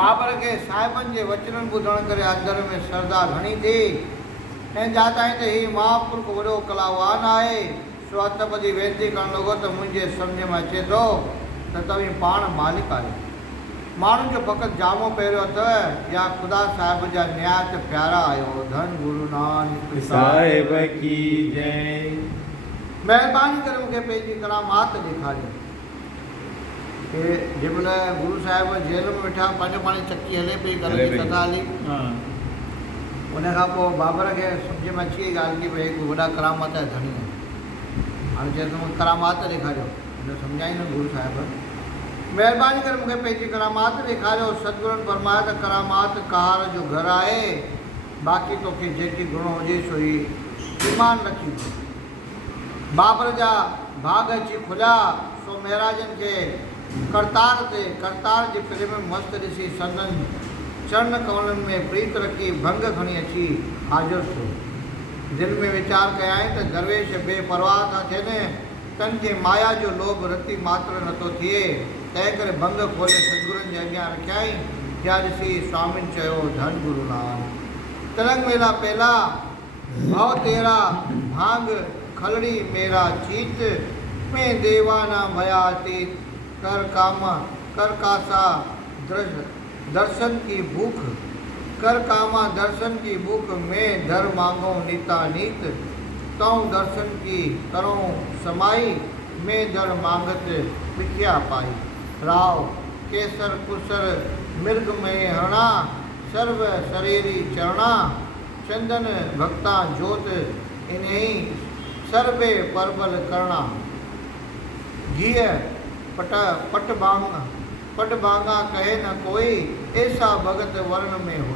बाबर के साहिबन जे वचनन ॿुधण करे अंदर में श्रद्धा घणी थी ऐं जाताईं त ही महापुरुष वॾो कलावान आहे। सो हथ ॿधी वेनती करणु लॻो त मुंहिंजे सम्झ में अचे थो त तव्हीं पाण मालिक आहियो। माण्हुनि जो फ़क़ति जामो पहिरियों अथव या ख़ुदा साहिब जा निहायत प्यारा आहियो। धन गुरु नानक साहिब की जय। महिरबानी करे मूंखे पंहिंजी करामात ॾेखारियो कि जंहिंमहिल गुरु साहिब जेल में वेठा पंहिंजो पाण चकी हले पई घर जी कथा हली उन खां पोइ बाबर खे सम्झ में अची वई ॻाल्हि की भई हिकु वॾा करामात जा धणी आहे। हाणे चए थो करामात ॾेखारियो हुन सम्झाईंदो गुरु साहिब महिरबानी करे मूंखे पंहिंजी करामात ॾेखारियो। सतगुरुनि फरमायो त करामात कहार जो घर आहे, बाक़ी तोखे जेकी गुण हुजे सो ही ईमान रखी। बाबर जा भाग अची खुलिया सो महाराजनि खे करतार जे पिरे में मस्तु ॾिसी संदन चरण कमलनि में प्रीत रखी भंग खणी अची हाज़िर थियो। दिलि में वीचार कयाई त दरवेश बेपरवाह था थियनि, तन खे माया जो लोभ रती मात्र नथो थिए। तंहिं करे भंग खोले सतगुरुनि जे अॻियां रखियाई। या ॾिसी स्वामिनि चयो धन गुरु नानक तिलक मेरा पहला भाव तेरा भांग खलड़ी मेरा चीत में देवाना भया अतीत कर कामा कर कासा दर्शन की भूख कर कामा दर्शन की भूख में धर मांगो नीता नीत तौ दर्शन की करो समाई में दर मांगत पिखिया पाई। राव केसर कुसर मृग में हरणा सर्व शरीरी चरणा चंदन भक्ता ज्योत इन्हीं सर्वे परबल करना। घिय पट बांगा कहे न कोई ऐसा भगत वर्ण में हो।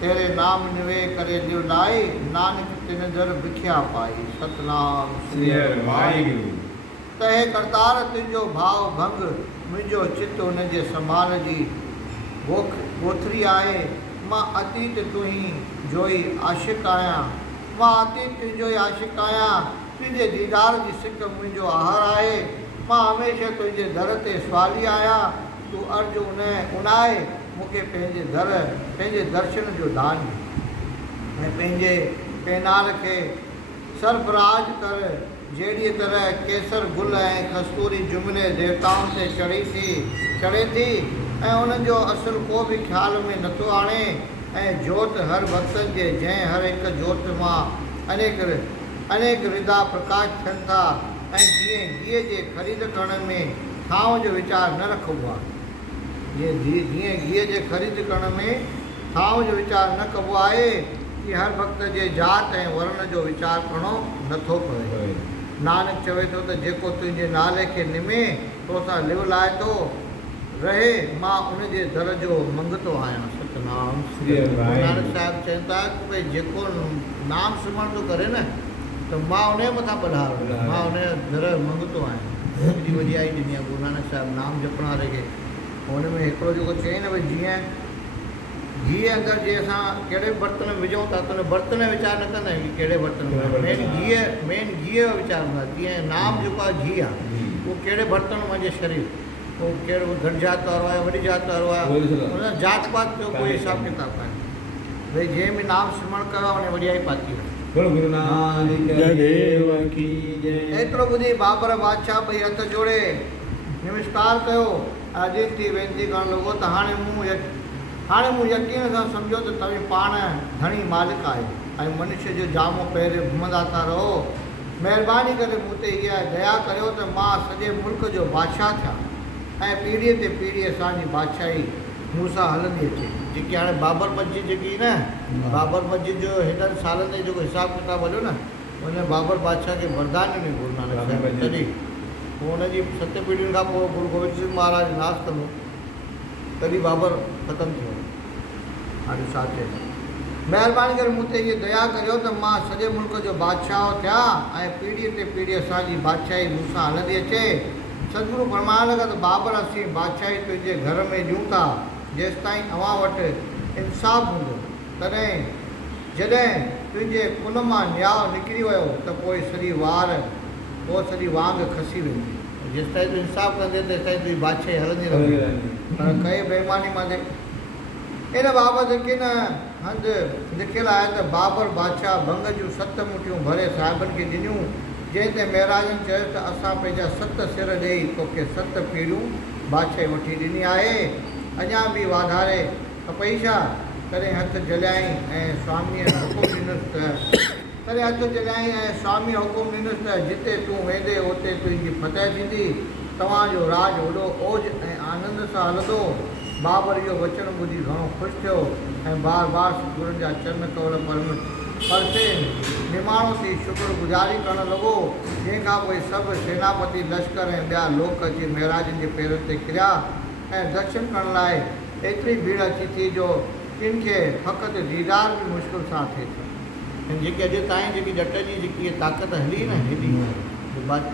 तेरे नाम निवे करे दियो लाई नानक तिन दर बिख्या पाई। सतनाम श्री वाहिगुरु। तहे करतार तुंहिंजो भाव भंग मुंहिंजो चित हुन जे संभाल जी गोथरी आहे। मां अतीत तुही जो ई आशिक़ आहियां, मां अतीत तुंहिंजो ई आशिक़ आहियां। तुंहिंजे दीदार जी सिक मुंहिंजो आहार आहे। मां हमेशह तुंहिंजे दर ते सवाली आहियां। तूं अर्ज़ु उनाए मूंखे पंहिंजे दर्शन जो दान ऐं पंहिंजे पैनार खे सरफराज कर। जहिड़ी तरह केसर गुल ऐं कस्तूरी जुमिले देवताउनि ते चढ़े थी ऐं उन्हनि जो असुलु को बि ख़्याल में नथो आणे। ऐं जोत हर भक्तनि जे जंहिं हर हिकु जोत मां अनेक रिदा प्रकाश थियनि था। ऐं जीअं घीअ जे ख़रीद करण में थांव जो वीचार न रखिबो आहे, जीअं घीअ जे ख़रीद करण में थांव जो वीचार न कबो आहे कि हर भक्त जे जात ऐं वर्ण जो वीचार करणो नथो पवे। नानक चवे थो त जेको तुंहिंजे नाले खे निमे तोसां लिव लाए थो रहे मां उन जे दर जो मंगतो आहियां। सतनाम श्री नानक साहिब चवनि था कि भई जेको नाम सिमरण थो करे न त मां उन जे मथां ॿधायो, मां उन जो दर मंगतो आहियां। एॾी वॾियाई ॾिनी आहे गुरु नानक साहिब नाम जपण वारे खे। हुन में हिकिड़ो जेको चई न भई जीअं घीअ अगरि जे असां कहिड़े बर्तन में विझूं था त उन बर्तन जो वीचार न कंदा आहियूं कि कहिड़े बर्तन में। मेन घीअ जो वीचार हूंदो आहे। जीअं नाम जेको आहे घी आहे उहो कहिड़े बर्तन में मुंहिंजे शरीर उहो कहिड़ो घटि जात वारो आहे वॾी जात वारो आहे हुन जात पात जो कोई हिसाब किताब कान्हे। भई जंहिं बि नाम सिमरण कयो आहे उन वॾियाई पाती आहे। गुरु नानक देव की जय। एतिरो ॿुधी बाबर बादशाह ॿई हथ जोड़े नमस्कार कयो। अजीत थी वेनती करणु लॻो त हाणे मूं यकीन सां सम्झो त तव्हीं पाण धणी मालिक आहियो ऐं मनुष्य जो जामो पहिरियों घुमंदा था रहो। महिरबानी करे मूं ते इहा दया करियो त मां सॼे मुल्क जो बादशाह थियां ऐं पीढ़ीअ ते पीढ़ी असांजी बादशाही मूंसां हलंदी अचे। जेकी हाणे बाबर मस्जिद जेकी न बाबर मस्जिद जो हेॾनि सालनि ताईं जेको हिसाबु किताबु हलियो न उन बाबर बादशाह खे वरदान ॾिनी गुरु नानक साहिब तॾहिं पोइ हुनजी 7 पीढ़ियुनि खां पोइ गुरु गोबिंद सिंह महाराज नास कंदो तॾहिं बाबर ख़तमु थियो। हाणे छा चए महिरबानी करे मूं ते इहा दया करियो त मां सॼे मुल्क जो बादशाह थियां ऐं पीढ़ीअ ते पीढ़ी असांजी बादशाही मूंसां हलंदी अचे। सतगुरु फरमाइण लॻा त बाबर असीं बादशाही तुंहिंजे घर में ॾियूं था जेसिताईं अव्हां वटि इंसाफ़ हूंदो। तॾहिं जॾहिं तुंहिंजे कुन मां न्याउ निकिरी वियो त पोइ सॼी वांग खसी वेंदी। जेसिताईं तूं इंसाफ़ कंदे तेसिताईं तुंहिंजी बादशाही हलंदी रहंदी। पर कई बेईमानी मां इन बाबति किन हंधि लिखियलु आहे त बाबर बादशाह भंग जूं 7 मुठियूं भरे साहिबनि खे ॾिनियूं, जंहिं ते महराजनि चयो त असां पंहिंजा 7 सिर ॾेई तोखे 7 पीढ़ियूं बादशाही वठी ॾिनी आहे। अञा बि वाधारे खपई छा? तॾहिं हथ जलियाई ऐं स्वामीअ हुकुम ॾिनुसि त जिते तूं वेंदे उते तुंहिंजी फतह थींदी, तव्हांजो राज वॾो ओज ऐं आनंद सां हलंदो। बाबर इहो वचन ॿुधी घणो ख़ुशि थियो ऐं बार बार सतगुरुनि जा चरण कवल परसे निमाणो थी शुक्रगुज़ारी करणु लॻो। जंहिंखां पोइ सभु सेनापति लश्कर ऐं ॿिया लोक अची महराजनि जे पेरनि ते किरिया ऐं दर्शन करण लाइ एतिरी भीड़ अची थी जो किन खे फ़क़ति दीदार बि मुश्किल सां थिए थो। ऐं जेकी अॼु ताईं जेकी ॼट जी जेकी ताक़त हली न हेॾी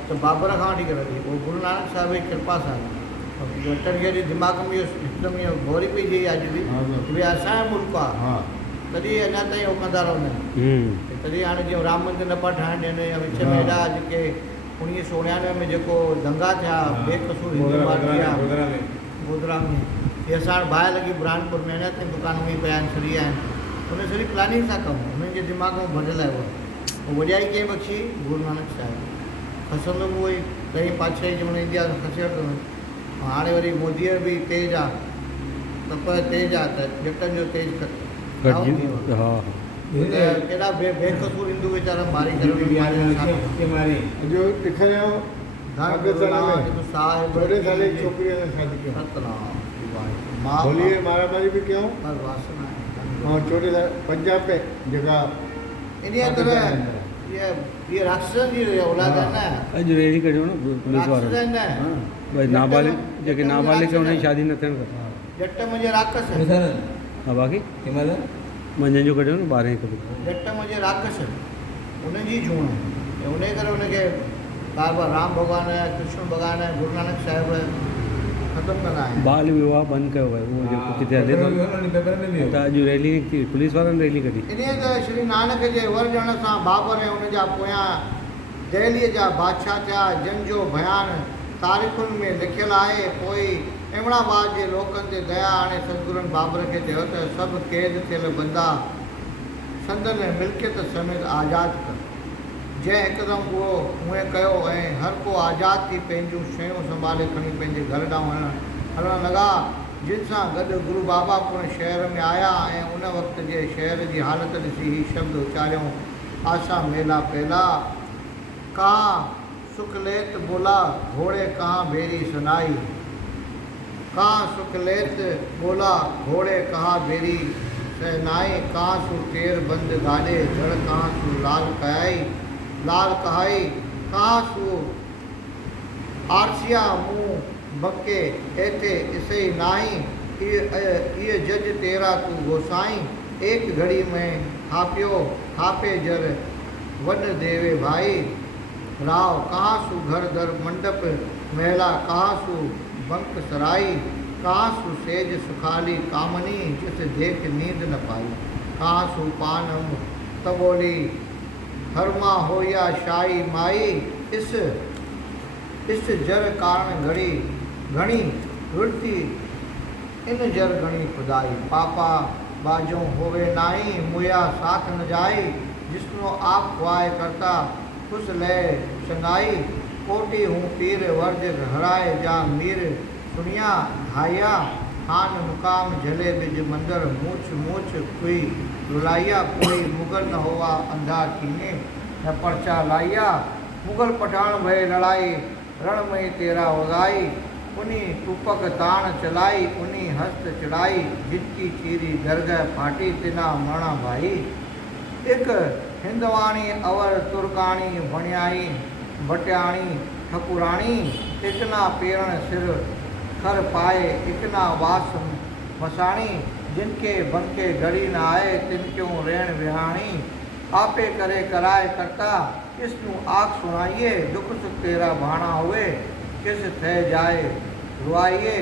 त बाबर खां वठी करे हली, उहो गुरु नानक साहिब जी कृपा सां ॼटनि खे दिमाग़ में इहो हिकदमि इहो गौरी पई थिए अॼु बि की भई असांजो मुल्क आहे, तॾहिं अञा ताईं उहो कंदा रहंदा आहिनि। तॾहिं हाणे जीअं राम मंदिर न पिया ठाहिणु ॾियनि या विच में हेॾा जेके 1999 में जेको दंगा थिया बेकसूर गोधरा में, इहे असां वटि बाहि लॻी बुरहानपुर में अञा ताईं दुकानूं ई पिया आहिनि, सड़ी आहिनि। उन सॼी प्लानिंग सां कमु हुननि जे दिमाग़ में भरियल आहे। उहो वॾियाई कंहिं बख़्शी गुरु नानक साहिब खसंदो बि उहो ई 10हीं पातशाही जंहिंमहिल इंडिया खसे वठंदो। हाणे वरी मोदीअ बि तेज़ आहे, तप तेज़ आहे त ॼटनि जो तेज़ केॾा बेकसूर हिंदू वीचारा मारी करे मारामारी भी क्यों पंजाब पे जगह इन तरह ये राक्षसन जी औलाद है ना। अॼु रेडी करियो न पुलिस वारा भाई नाबालिग जेके नाबालिग है उन्हें शादी न थियणु खपे। जट मुंहिंजे राक्षस हाँ बाक़ी मंझंदि जो कढियो न 12 कढियो जट मुंहिंजे राक्षस उन्हनि जी जूण उन करे उनखे बार बार राम भॻवान कृष्ण भॻवान गुरु नानक साहिब ख़तमु कंदा आहिनि। बाल विवाह बंदि कयो आहे उहो जेको किथे हले थो त अॼु रैली निकिती पुलिस वारनि रैली कढी। इन त श्री नानक जे वर ॾियण सां बाबर ऐं उनजा पोयां दिल्लीअ जा बादशाह थिया, जंहिंजो बयानु तारीख़ुनि में लिखियलु आहे। पोइ अहमदाबाद जे लोकनि ते दया हाणे सतगुरुनि बाबर खे चयो त सभु क़ैद थियल बंदा संदन मिल्कियत समेत आज़ादु कर। जंहिं हिकदमि उहो उहे कयो ऐं हर को आज़ाद थी पंहिंजूं शयूं संभाले खणी पंहिंजे घर ॾांहुं हलणु लॻा। जिन सां गॾु गुरु बाबा पुणे शहर में आया ऐं उन वक़्त जे शहर जी हालत ॾिसी ही शब्द उचारियूं, आसा मेला पहला कहाँ सुख लेत बोला घोड़े कहाँ बेरी सुनाई। कहाँ सुख लेत बोला घोड़े कहाँ बेरी सहनाई। कहाँ सु केर बंद गाॾे जड़ कहाँ सु लाल कहाई। कहाँ सु आरसिया मुँह बके एते इसे नाही। ये जज तेरा तू गोसाई। एक घड़ी में खापे जर वन देवे भाई। राव कहाँ सु घर दर मंडप महिला कहाँ सु बंक सराई। कहाँ सु सेज सुखाली कामनी जिस देख नींद न पाई। कहाँ सु पानम तबोली हरमा होया शाही माई। इस जर कारण घणी वृत्ति इन जर घणी खुदाई। पापा बाजों होवे नाई मुया साथ न जाई। जिसनो आप खुआए करता खुश ले चंगाई। कोटि हूँ पीर वर्ज हराए जा मीर सुनिया धाया। खान मुकाम झले बिज मंदर मूछ कोई रुलाइया। कोई मुगल न होवा अंधा कीने न पर्चा लाइया। मुगल पठान भय लड़ाई रण में तेरा वगाई। उन्हीं टूपक ताण चलाई उन्हीं हस्त चढ़ाई। जिनकी चीरी दरगाह फाटी तिना मणा भाई। एक हिंदवाणी अवर तुर्काणी बणियाई बटियाणी ठकुराणी। इतना पेरण सिर खर पाए इतना वास मसाणी। जिनके बंके घड़ी न आए तिन क्यों रेण विहाणी। आपे करे कराए करता किसनू आख सुनाइए। दुख सुख तेरा भाणा हुए किस थे जाए रुआइए।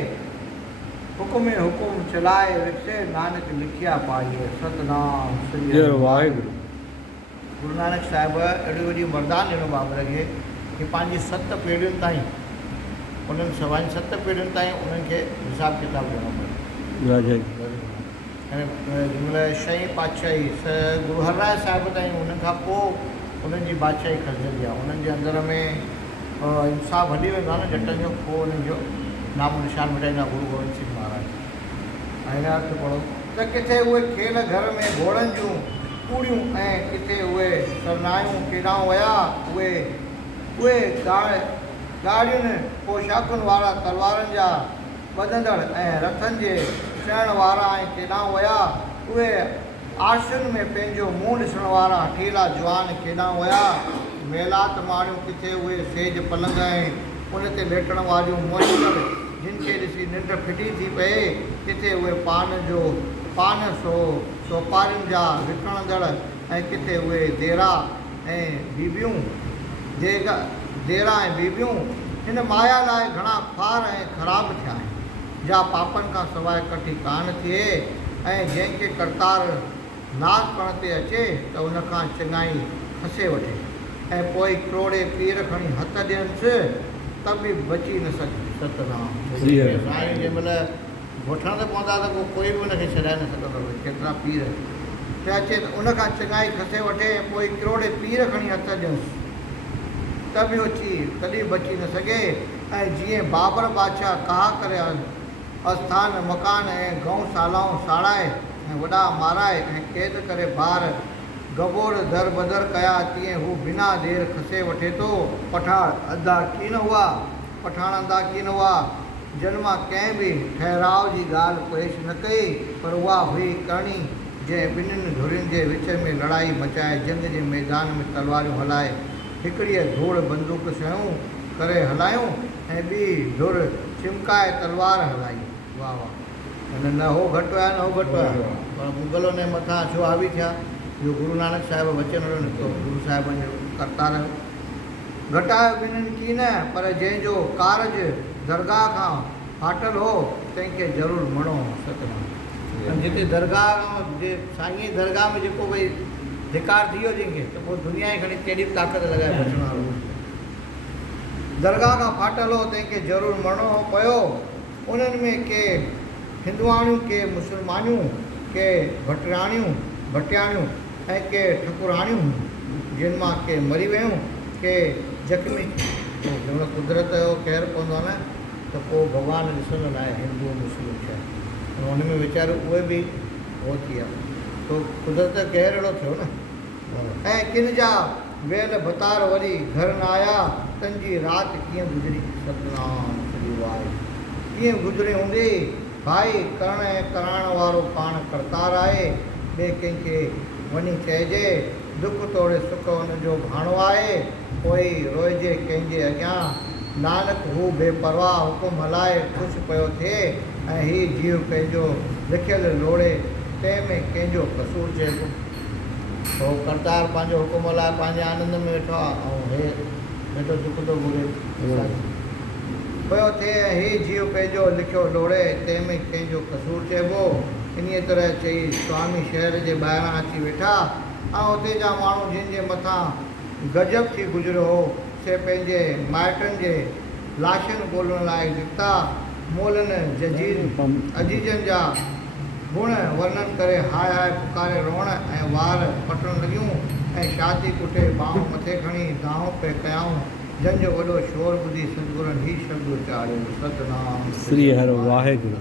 हुक्म हुक्म चलाए विकसे नानक लिखिया पाइए। सतनाम श्री वाहिगुरु। गुरु नानक साहिब एॾी वॾी वरदान ॾिनो बाबर खे कि पंहिंजी 7 पीढ़ियुनि ताईं उन्हनि सवाइ 7 पीढ़ियुनि ताईं उन्हनि खे हिसाब किताब ॾियणो पियो। जंहिंमहिल 6हीं पातशाही गुरु हरराय साहिब ताईं उन्हनि खां पोइ उन्हनि जी बादशाही खणजंदी आहे। उन्हनि जे अंदर में इंसाफ़ हली वेंदो आहे न जटनि जो, पोइ उन्हनि जो नामो निशान मिटाईंदा गुरु गोविंद सिंह महाराज। ऐं हिन अर्थ पढ़ो त किथे उहे खेल घर में घोड़नि जूं कूड़ियूं ऐं किथे उहे सरनायूं केॾां विया, उहे गाड़ियुनि पोशाकुनि वारा तलवारनि जा ॿधंदड़ ऐं रथनि जे चढ़ण वारा ऐं केॾां विया, उहे आरसियुनि में पंहिंजो मुंहुं ॾिसण वारा हठीला जवान केॾां विया। मेलात माणियूं किथे उहे सेज पलंग ऐं उन ते लेटण वारियूं मोइंदड़ जिन खे ॾिसी निंड फिटी थी पए, किथे उहे पान सोपारियुनि जा विकणंदड़ ऐं किथे उहे देरा ऐं बीबियूं हिन माया लाइ घणा ख़्वार ऐं ख़राब थिया आहिनि, जा पापनि खां सवाइ कठी कान थिए। ऐं जंहिंखे करतार नाज़ करण ते अचे त उनखां चङाई खसे वठे, ऐं पोइ क्रोड़े पीर खणी हथ ॾियनिसि त बि बची न सघे। सतनाम साईं जंहिंमहिल वठण ते पवंदा त कोई बि उनखे छॾाए न सघंदो, केतिरा पीर त अचे त उनखां चङाई खसे वठे, ऐं पोइ क्रोड़े पीर खणी हथ ॾियनिसि त बि तॾहिं बची न सघे। ऐं जीअं बाबर बादशाह कहा करे आस्थान मकान ऐं गऊशालाऊं साड़ाए ऐं वॾा माराए ऐं क़ैद करे ॿार गबोर दर बदर कया, तीअं हू बिना देर खसे वठे थो। पठाण अंधा कीन हुआ जन्मा कंहिं बि ठहराव जी ॻाल्हि पेश न कई, पर उहा हुई करणी जंहिं ॿिन्हिनि धुरियुनि जे विच में लड़ाई मचाए जंग जे मैदान में तलवारियूं हलाए हिकिड़ीअ धूड़ बंदूक सयूं करे हलायूं ऐं ॿी धुर चिमकाए तलवार हलाई। वाह वाह, न हो घटि हुया न हो घटि हुया, पर मुगलनि जे मथां छो हावी थिया। जो गुरु नानक साहिब वचन निकितो, गुरु साहिबनि जो करतार घटायो ॿिन्हिनि की न, पर जंहिंजो कारज दरगाह खां फाटल हो तंहिंखे ज़रूरु मणो। सतनाम जिते दरगाह जे साईं दरगाह में जेको भई धिकार थी वियो जंहिंखे, त पोइ दुनिया जी खणी केॾी बि ताक़त लॻाए बचण वारो। दरगाह खां फाटल हो तंहिंखे ज़रूरु मरणो पियो। उन्हनि में के हिंदुआणियूं, के मुस्लमानियूं, के भटियाणियूं ऐं के ठकुराणियूं, जिन मां के मरी वियूं, के जख़्मी। जंहिंमहिल कुदरत जो कहर पवंदो आहे न, त पोइ भॻवानु ॾिसंदो न आहे हिंदू मुस्लिम थिया, हुन में वीचारो उहे बि हो थी विया, तो कुदरत जो कहर अहिड़ो थियो न। ऐं किन जा वेल भतार वरी घर न आया, तंहिंजी राति कीअं गुज़री। सतनाम श्री वाहे, कीअं गुज़रे हूंदी भाई, करण ऐं कराइण वारो पाण करतार आहे। ॿिए कंहिंखे वञी चइजे दुख तोड़े सुख हुनजो भाणो आहे, पोइ रोइजे कंहिंजे अॻियां नानक हू बेपरवाह हुकुम हलाए ख़ुशि पियो थिए, ऐं हीउ जीव पंहिंजो लिखियलु लोड़े तंहिंमें कंहिंजो कसूर चइबो। हो करतार पंहिंजो हुकुम हलाए पंहिंजे आनंद में वेठो आहे, ऐं हे वेठो दुख थो घुरे पियो थिए, ऐं हीउ जीव पंहिंजो लिखियो लोड़े तंहिंमें कंहिंजो कसूर चइबो। इन तरह चई स्वामी शहर जे ॿाहिरां अची वेठा, ऐं उते जा माण्हू जिन जे मथां गजब थी गुज़रियो हो, से पंहिंजे माइटनि जे लाशनि ॻोल्हण लाइ निकिता। मोलनि अजीजनि जा गुण वर्णन करे हाय हाय पुकारे रोअण ऐं वार पटण लॻियूं, ऐं छाती कुटे बाहूं मथे खणी दाहूं पे कयाऊं। जंहिंजो वॾो शोर ॿुधी सतगुरनि ही शब्द उचारियो। सतनाम श्री हर वाहेगुरु।